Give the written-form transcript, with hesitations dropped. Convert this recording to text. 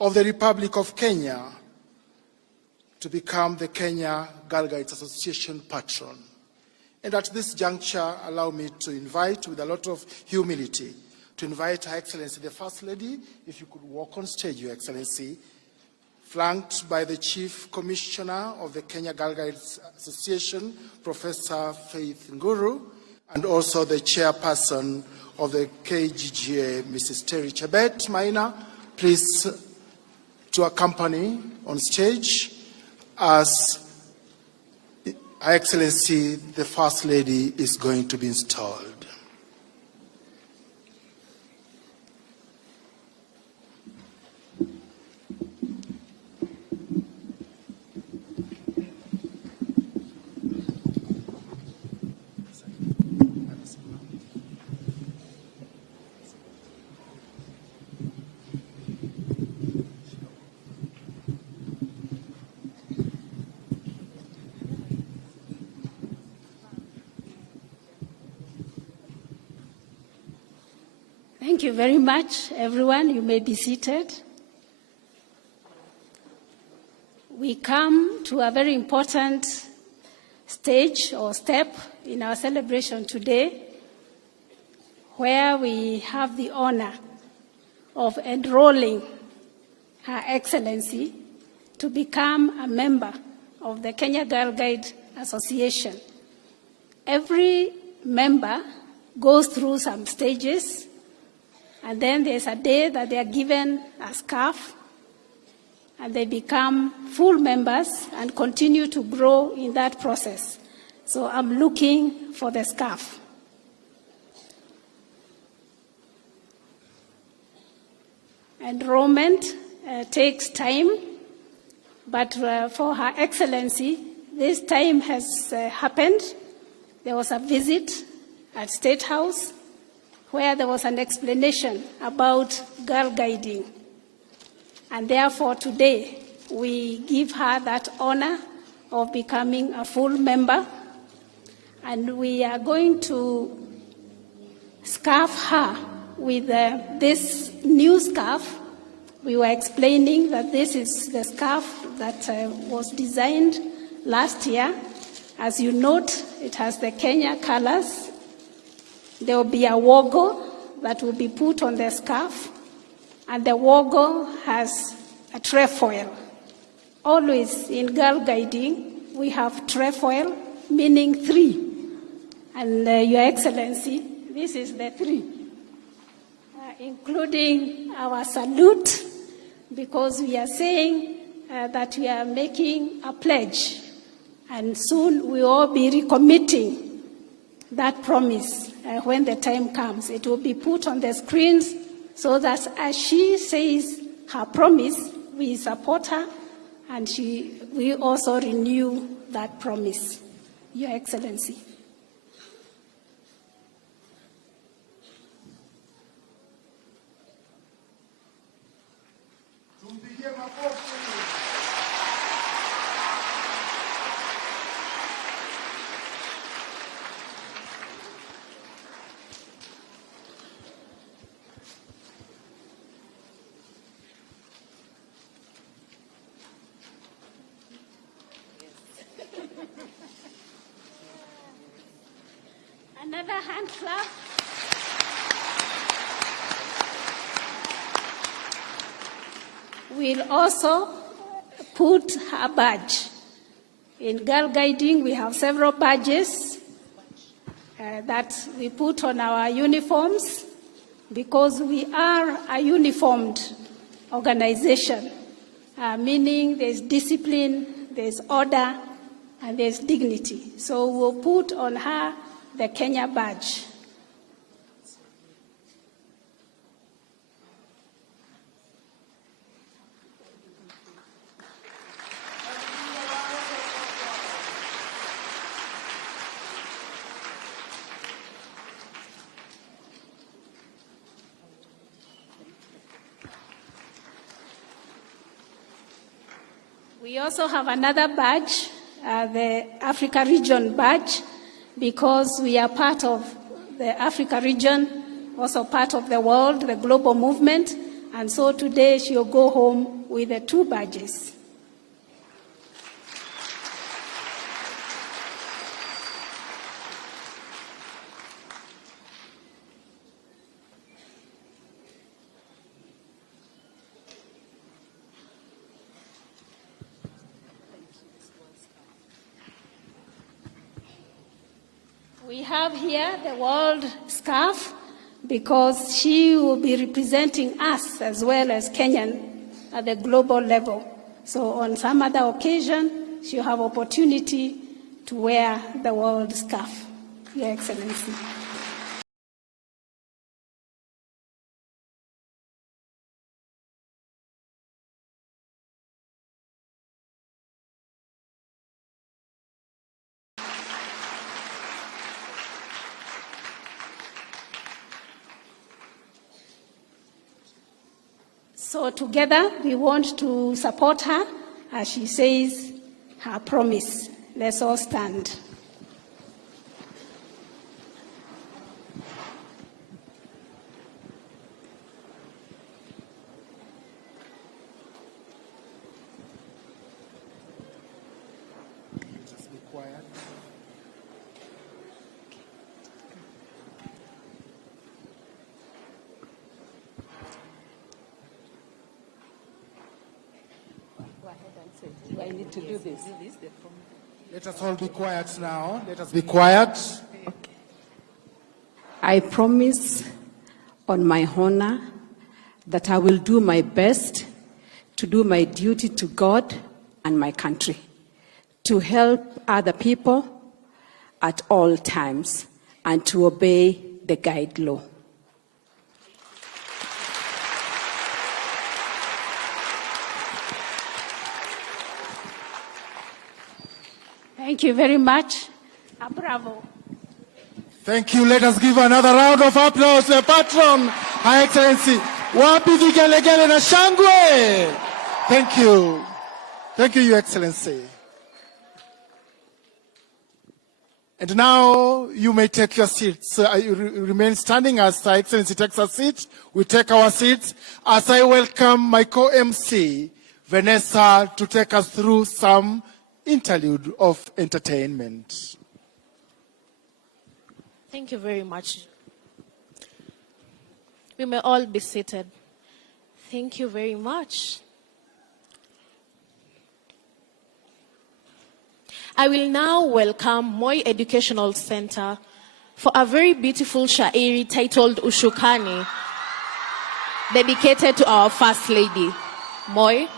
of the Republic of Kenya to become the Kenya Girl Guides Association patron. And at this juncture, allow me to invite, with a lot of humility, to invite Her Excellency the First Lady, if you could walk on stage, Your Excellency, flanked by the Chief Commissioner of the Kenya Girl Guides Association, Professor Faith Nguru, and also the Chairperson of the KGGA, Mrs. Terry Chebet Maina, please to accompany on stage as Her Excellency the First Lady is going to be installed. Thank you very much, everyone. You may be seated. We come to a very important stage or step in our celebration today, where we have the honor of enrolling Her Excellency to become a member of the Kenya Girl Guide Association. Every member goes through some stages, and then there's a day that they are given a scarf, and they become full members and continue to grow in that process. So I'm looking for the scarf. Enrollment takes time, but for Her Excellency, this time has happened. There was a visit at State House, where there was an explanation about girl guiding. And therefore today, we give her that honor of becoming a full member. And we are going to scarf her with this new scarf. We were explaining that this is the scarf that was designed last year. As you note, it has the Kenya colors. There will be a logo that will be put on the scarf, and the logo has a trefoil. Always in girl guiding, we have trefoil, meaning 3. And Your Excellency, this is the 3, including our salute, because we are saying that we are making a pledge, and soon we will all be recommitting that promise. When the time comes, it will be put on the screens so that as she says her promise, we support her, and we also renew that promise. Your Excellency. Another hand clap. We'll also put a badge. In girl guiding, we have several badges that we put on our uniforms, because we are a uniformed organization, meaning there's discipline, there's order, and there's dignity. So we'll put on her the Kenya badge. We also have another badge, the Africa Region badge, because we are part of the Africa region, also part of the world, the global movement, And so today she'll go home with the 2 badges. We have here the world scarf because she will be representing us as well as Kenyan at the global level. So on some other occasion, she'll have opportunity to wear the world scarf, Your Excellency. So together, we want to support her as she says her promise. Let's all stand. Just be quiet. Do I need to do this? Let us all be quiet now. Let us be quiet. Okay. I promise on my honor that I will do my best to do my duty to God and my country, to help other people at all times, and to obey the guide law. Thank you very much. Bravo. Thank you. Let us give another round of applause to the Patron, Her Excellency. Wapi vigelegele na shangwe. Thank you. Thank you, Your Excellency. And now you may take your seats. You remain standing as Her Excellency takes a seat. We take our seats as I welcome my co-MC, Vanessa, to take us through some interlude of entertainment. Thank you very much. We may all be seated. Thank you very much. I will now welcome Moi Educational Center for a very beautiful shairi titled Ushukani, dedicated to our First Lady. Moi.